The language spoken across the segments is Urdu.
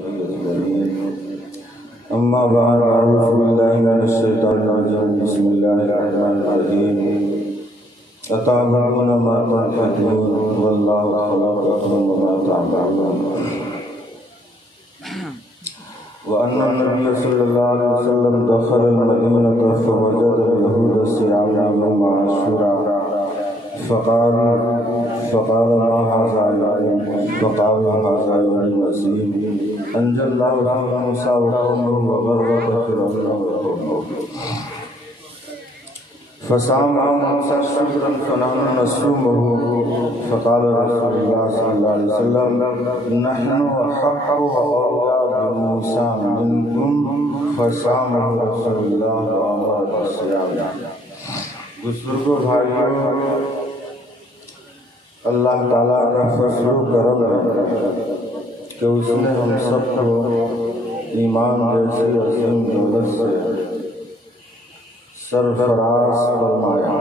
أجمعين. أما بعد، أعوذ بالله من الشيطان الرجيم. بسم الله الرحمن الرحيم. أتعبدون ما تنحتون والله خلقكم وما تعملون. وأن النبي صلى الله عليه وسلم دخل المدينة فوجد اليهود صيام يوم عاشوراء فقال ما هذا يوم؟ فقالوا هذا يوم عظيم أنجى الله فيه موسى وقومه وغرق فرعون وقومه. فصام موسى شكرا فنحن نصومه. فقال رسول الله صلى الله عليه وسلم نحن أحق وأولى بموسى منكم فصامه رسول الله وأمر بالصيام. بزرگوں بھائیوں، اللہ تعالیٰ کا فضل و کرم ہے کہ اس نے ہم سب کو ایمان جیسی عظیم دولت سے سرفراز فرمایا.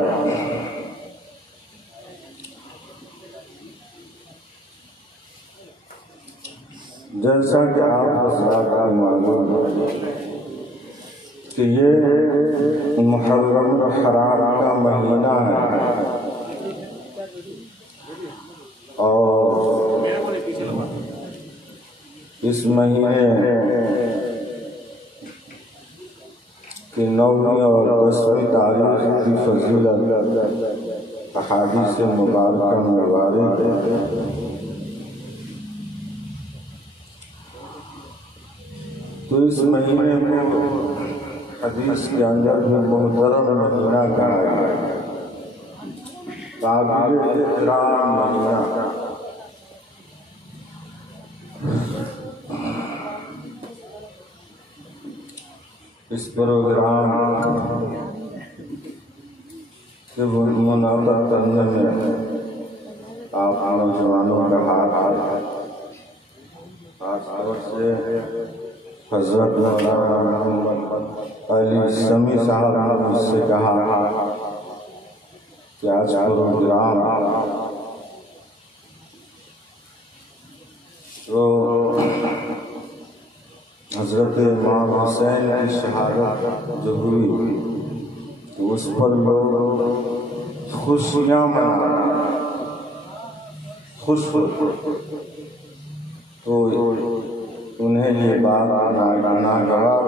جیسا کہ آپ حضرات کو معلوم ہے کہ یہ محرم الحرام کا مہینہ ہے اور اس مہینے کی 9ویں اور 10ویں تاریخ کی فضیلت احادیث مبارکہ میں وارد ہے. تو اس مہینے کو حدیث کے اندر میں محترم مہینہ کہا ہے، قابل احترام مہینہ. اس پروگرام سے منعقد کرنے میں آپ نوجوانوں کا ہاتھ خاص طور سے حضرت مولانا محمد علی سمی صاحب نے مجھ سے کہا کہ آج پروگرام تو حضرت امام حسین کی شہادت جو ہوئی تو اس پر لوگ خوشیاں منا تو انہیں یہ بات ناگوار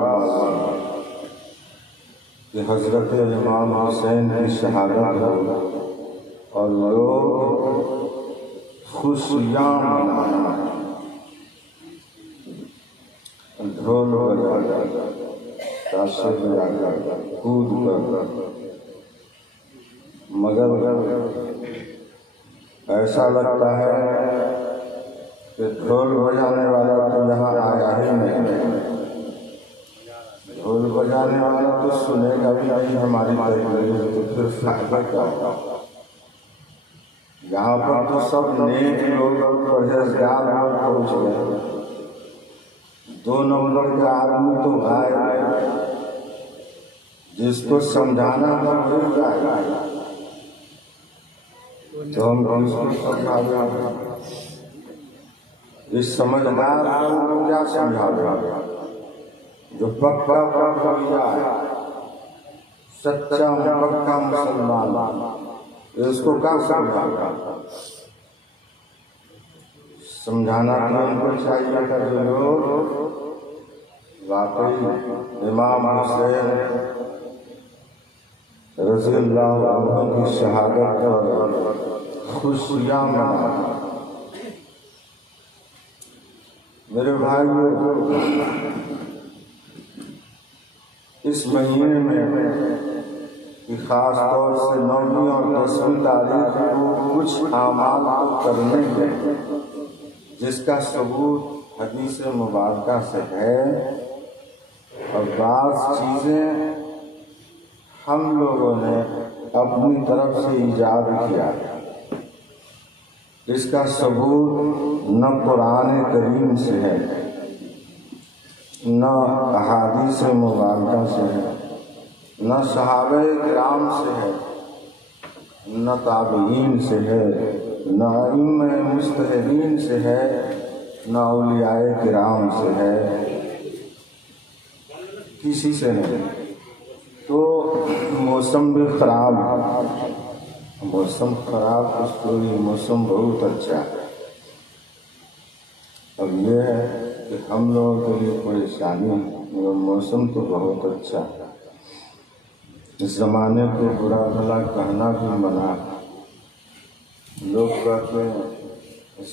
کہ حضرت امام حسین کی شہادت ہو اور لوگ خوشیاں منانا، ڈھول بجا کر، تاشے بجا کر، کود کر، مگر ایسا لگتا ہے کہ ڈھول بجانے والا تو یہاں آیا ہی نہیں. ڈھول بجانے والا تو سنے گا بھی نہیں ہماری تقریر، تو پھر فائدہ کیا ہوگا؟ یہاں پر تو سب نیک لوگ پرہیزگار لوگ پہنچ گئے. 2 نمبر کا آدمی تو غائب ہے، جس کو سمجھانا تھا بھول جائے گا تو ہم اس کو سمجھا دیں. اس سمجھدار کو کیا سمجھا دیں؟ جو پکا ہے، سچا پکا مسلمان، اس کو کیا سمجھا دیں؟ سمجھانا تو ان کو چاہیے تھا جو لوگ واقعی امام حسین رضی اللہ عنہ کی شہادت پر خوشیاں منانا. میرے بھائیو، اس مہینے میں خاص طور سے 9ویں اور 10ویں تاریخ کو کچھ اعمال کرنے ہیں جس کا ثبوت حدیث مبارکہ سے ہے، اور بعض چیزیں ہم لوگوں نے اپنی طرف سے ایجاد کیا. اس کا ثبوت نہ قرآن کریم سے ہے، نہ احادیث مبارکہ سے ہے، نہ صحابہ کرام سے ہے، نہ تابعین سے ہے، نہ ائمہ مجتہدین سے ہے، نہ اولیاء کرام سے ہے، کسی سے نہیں۔ تو موسم بھی خراب، موسم خراب کچھ تو نہیں، موسم بہت اچھا ہے۔ اب یہ ہے کہ ہم لوگوں کے لیے پریشانی ہے، مگر موسم تو بہت اچھا ہے۔ اس زمانے کو برا بھلا کہنا بھی منع ہے۔ لوگ کہتے ہیں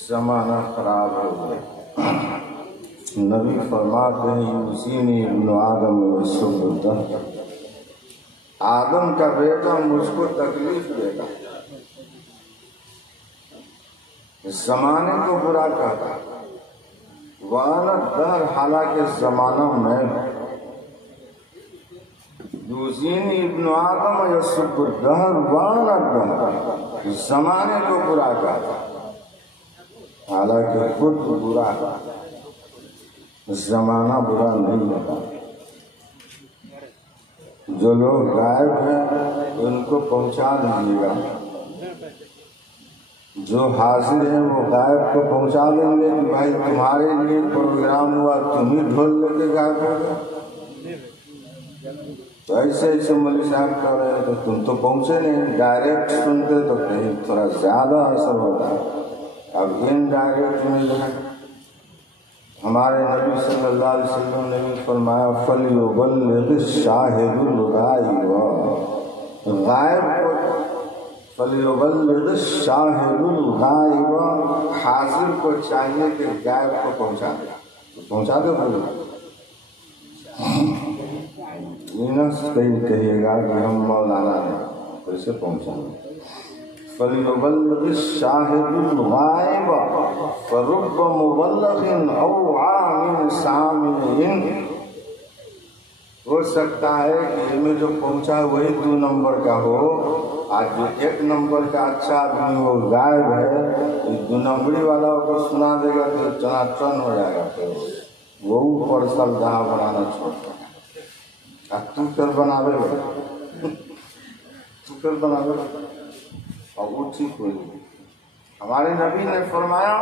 زمانہ خراب ہو گیا، نبی فرماتے ہیں یوصینی ابن آدم یسب الدہر، آدم کا بیٹا مجھ کو تکلیف دے گا، اس زمانے کو برا کہتا، وانا الدہر، حالانکہ زمانہ میں یوصینی ابن آدم یسب الدہر وانا الدہر، زمانے کو برا کہتا حالانکہ خود برا ہے، زمانہ برا نہیں ہے۔ جو لوگ غائب ہیں ان کو پہنچا دیجیے گا، جو حاضر ہیں وہ غائب کو پہنچا دیں گے کہ بھائی تمہارے لیے پروگرام ہوا، تم ہی ڈھول لے کے غائب ہو گئے۔ تو ایسے ایسے مولوی صاحب کہہ رہے ہیں تو تم تو پہنچے نہیں، ڈائریکٹ سنتے تو کہیں تھوڑا زیادہ اثر ہوتا ہے، اب انڈائریکٹ میں جو ہے ہمارے نبی صلی اللہ علیہ وسلم نے بھی فرمایا فَلْيُبَلِّغِ الشَّاهِدُ الْغَائِبَ، غائب کو فَلْيُبَلِّغِ الشَّاهِدُ الْغَائِبَ، حاضر کو چاہیے کہ غائب کو پہنچا دے، پہنچا دے بھائی، یہ نہ کہیے گا کہ ہم مولانا ہیں کیسے پہنچائیں۔ فَلْيُبَلِّغِ الشَّاهِدُ الْغَائِبَ فَرُبَّ مُبَلَّغٍ أَوْعَىٰ مِنْ سَامِعٍ، ہو سکتا ہے کہ ان میں جو پہنچا وہی 2 نمبر کا ہو، آج جو 1 نمبر کا اچھا آدمی وہ غائب ہے، 2 نمبری والا کو سنا دے گا تو چناچن ہو جائے گا، پھر وہ اوپر سب جہاں بنانا چھوڑ دے گا، تو پھر بناوے گا، تو پھر بناوے گا، اور وہ ٹھیک ہوئی۔ ہمارے نبی نے فرمایا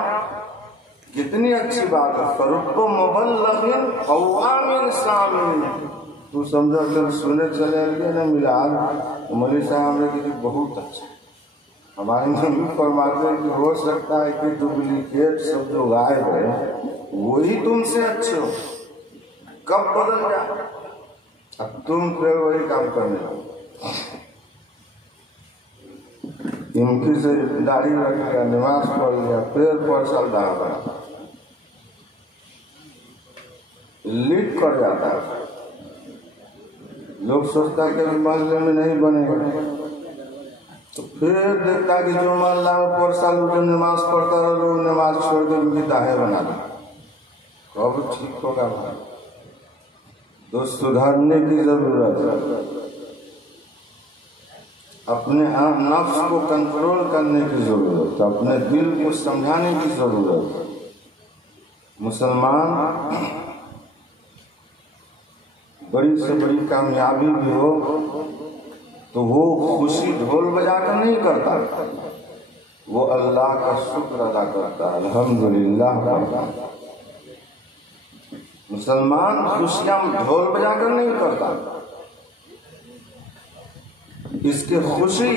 کتنی اچھی بات ہے، فَرُبَّ مُبَلَّغٍ أَوْعَىٰ مِنْ سَامِعٍ، تو سمجھا جب سنے چلے گئے نا ملاد مولوی صاحب نے کہ بہت اچھا۔ ہمارے نبی فرماتے ہیں کہ ہو سکتا ہے کہ ڈپلیکیٹ سب جو غائب ہے وہی تم سے اچھے ہو، کب بدل جائے، اب تم پھر وہی کام کرنے لگو، ان کی سے داڑھی رکھ لیا، نماز پڑھ لیا، پھر پرسل دہا بنا لیک کر جاتا ہے، لوگ سوچتا کہ محلے میں نہیں بنے گا، تو پھر دیکھتا کہ جو محلہ میں پرسل اٹھے نماز پڑھتا رہا، لوگ نماز چھوڑ کے ان کی داڑھی بنا دیں، کب ٹھیک ہوگا بھائی؟ تو سدھرنے کی ضرورت ہے، اپنے نفس کو کنٹرول کرنے کی ضرورت ہے، اپنے دل کو سمجھانے کی ضرورت ہے۔ مسلمان بڑی سے بڑی کامیابی بھی ہو تو وہ خوشی ڈھول بجا کر نہیں کرتا، وہ اللہ کا شکر ادا کرتا ہے، الحمدللہ کرتا ہے۔ مسلمان خوشیاں ڈھول بجا کر نہیں کرتا، اس کی خوشی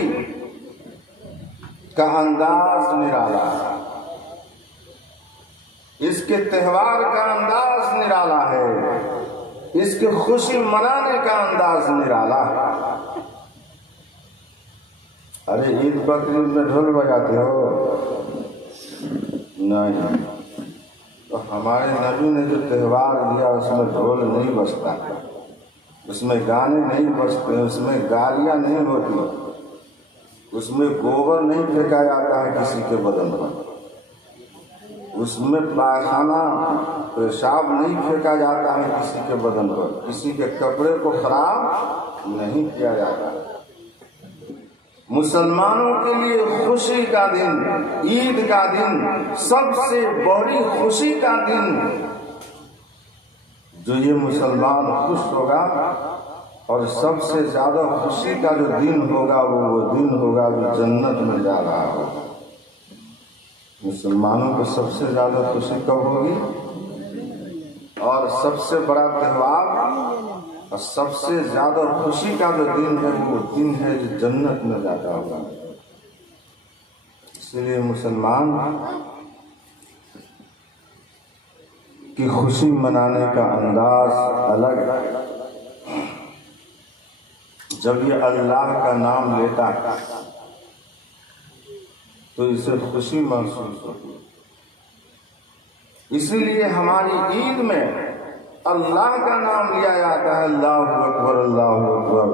کا انداز نرالا ہے، اس کے تہوار کا انداز نرالا ہے، اس کی خوشی منانے کا انداز نرالا ہے۔ ارے عید بقرعید میں ڈھول بجاتے ہو؟ نہیں، تو ہمارے نبی نے جو تہوار دیا اس میں ڈھول نہیں بجتا، اس میں گانے نہیں بجتے، اس میں گالیاں نہیں ہوتی، اس میں گوبر نہیں پھینکا جاتا ہے کسی کے بدن پر، اس میں پاخانہ پیشاب نہیں پھینکا جاتا ہے کسی کے بدن پر، کسی کے کپڑے کو خراب نہیں کیا جاتا۔ مسلمانوں کے لیے خوشی کا دن، عید کا دن، سب سے بڑی خوشی کا دن، جو یہ مسلمان خوش ہوگا، اور سب سے زیادہ خوشی کا جو دن ہوگا وہ دن ہوگا جو جنت میں جا رہا ہوگا۔ مسلمانوں کو سب سے زیادہ خوشی کب ہوگی؟ اور سب سے بڑا تہوار اور سب سے زیادہ خوشی کا جو دن ہے وہ دن ہے جو جنت میں جاتا ہوگا۔ اس لیے مسلمان کی خوشی منانے کا انداز الگ ہے۔ جب یہ اللہ کا نام لیتا ہے تو اسے خوشی محسوس ہوتی ہے۔ اسی لیے ہماری عید میں اللہ کا نام لیا جاتا ہے، اللہ اکبر اللہ اکبر،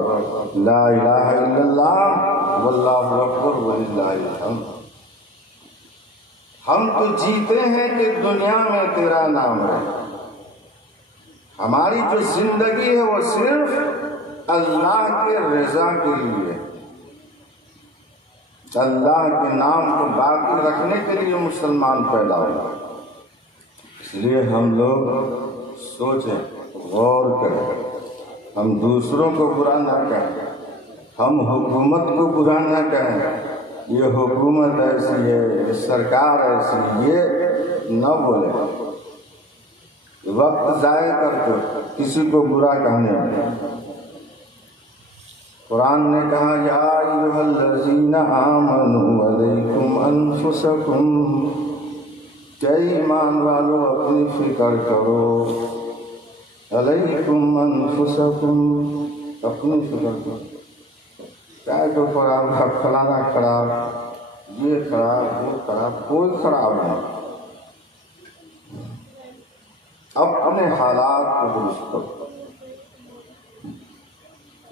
لا الہ الا اللہ واللہ اکبر وللہ الحمد۔ ہم تو جیتے ہیں کہ دنیا میں تیرا نام ہے۔ ہماری جو زندگی ہے وہ صرف اللہ کے رضا کے لیے، اللہ کے نام کو باقی رکھنے کے لیے مسلمان پیدا ہوا۔ اس لیے ہم لوگ سوچیں، غور کریں، ہم دوسروں کو برا نہ کہیں، ہم حکومت کو برا نہ کہیں، یہ حکومت ایسی ہے، یہ سرکار ایسی ہے، یہ نہ بولے۔ وقت ضائع کر کے کسی کو برا کہنے میں۔ قرآن نے کہا یا ایھا الذین آمنوا علیکم انفسکم، کہ ایمان والو اپنی فکر کرو، علیکم انفسکم، اپنی فکر کرو۔ چاہے تو خراب ہے، فلانا خراب، یہ خراب، وہ خراب، کوئی خراب نہیں، اپنے حالات کو درست کرو۔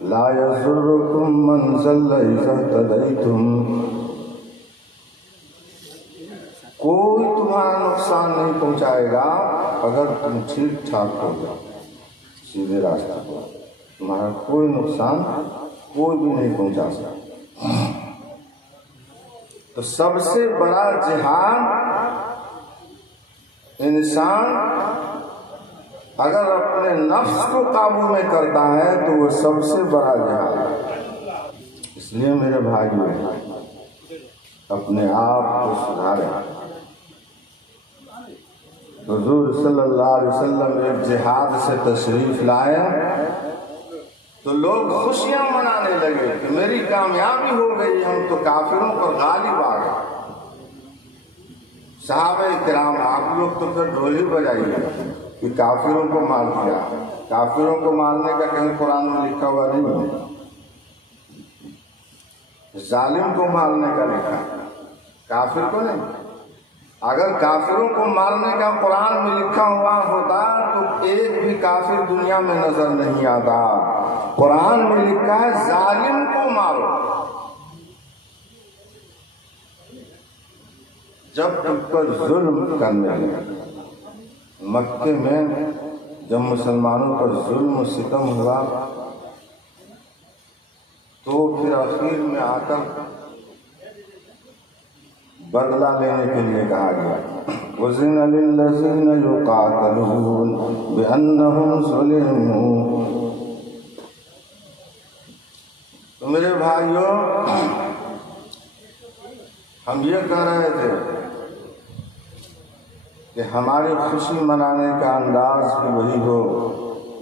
لا یضرکم من ضل اذا اہتدیتم، کوئی تمہارا نقصان نہیں پہنچائے گا اگر تم ٹھیک ٹھاک ہو جاؤ، سیدھے راستہ پر، تمہارا کوئی نقصان کوئی بھی نہیں پہنچا سکتا۔ تو سب سے بڑا جہاد انسان اگر اپنے نفس کو قابو میں کرتا ہے تو وہ سب سے بڑا جہاد ہے۔ اس لیے میرے بھائیو، اپنے آپ کو سدھاریں۔ حضور صلی اللہ علیہ وسلم ایک جہاد سے تشریف لائے تو لوگ خوشیاں منانے لگے کہ میری کامیابی ہو گئی، ہم تو کافروں پر غالب آ گئے۔ صحابہ کرام آپ لوگ تو پھر ڈھول ہی بجائیے کہ کافروں کو مار دیا۔ کافروں کو مارنے کا کہیں قرآن میں لکھا ہوا نہیں ہے، ظالم کو مارنے کا لکھا، کافر کو نہیں۔ اگر کافروں کو مارنے کا قرآن میں لکھا ہوا ہوتا تو ایک بھی کافر دنیا میں نظر نہیں آتا۔ قرآن میں لکھا ہے ظالم کو مارو۔ جب تم پر ظلم کرنے لگے، مکے میں جب مسلمانوں پر ظلم و ستم ہوا تو پھر آخر میں آ کر بدلہ لینے کے لیے کہا گیا، وَأُذِنَ لِلَّذِينَ يُقَاتَلُونَ بِأَنَّهُمْ ظُلِمُوا۔ تو میرے بھائیوں، ہم یہ کہہ رہے تھے کہ ہماری خوشی منانے کا انداز بھی وہی ہو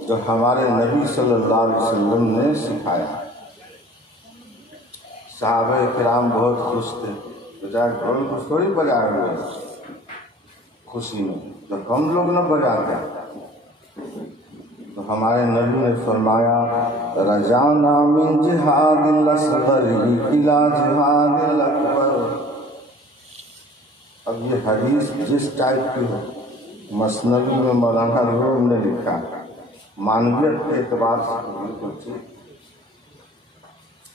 جو ہمارے نبی صلی اللہ علیہ وسلم نے سکھایا۔ صحابہ کرام بہت خوش تھے، بجائے ڈھول کو تھوڑی بجائے ہوئے خوشی میں، جب ہم لوگ نہ بجاتے تو ہمارے نبی نے فرمایا رجعنا من جہاد الاصغر الی جہاد الاکبر۔ اب یہ حدیث جس ٹائپ کی ہو، مثنوی میں مولانا روم نے لکھا، معنویت کے اعتبار سے بالکل ٹھیک،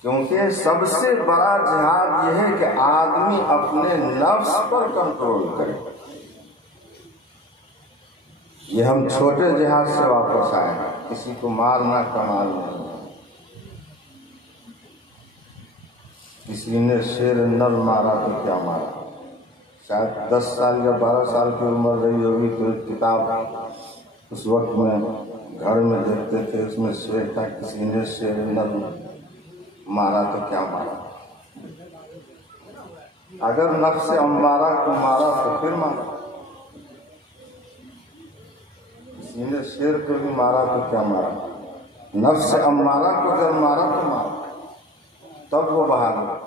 کیونکہ سب سے بڑا جہاد یہ ہے کہ آدمی اپنے نفس پر کنٹرول کرے۔ یہ ہم چھوٹے جہاد سے واپس آئے ہیں، کسی کو مارنا کمال نہیں۔ کسی نے شیر نر مارا تو کیا مارا، شاید 10 سال یا 12 سال کی عمر رہی ہوگی تو ایک کتاب اس وقت میں گھر میں دیکھتے تھے، اس میں شیر تھا، کسی نے شیر نر مارا تو کیا مارا۔ اگر نفس امارہ کو مارا تو پھر مارا، کسی نے شیر کو بھی مارا تو کیا مارا، نفس امارہ کو اگر مارا تو مارا، تب وہ بحال ہو۔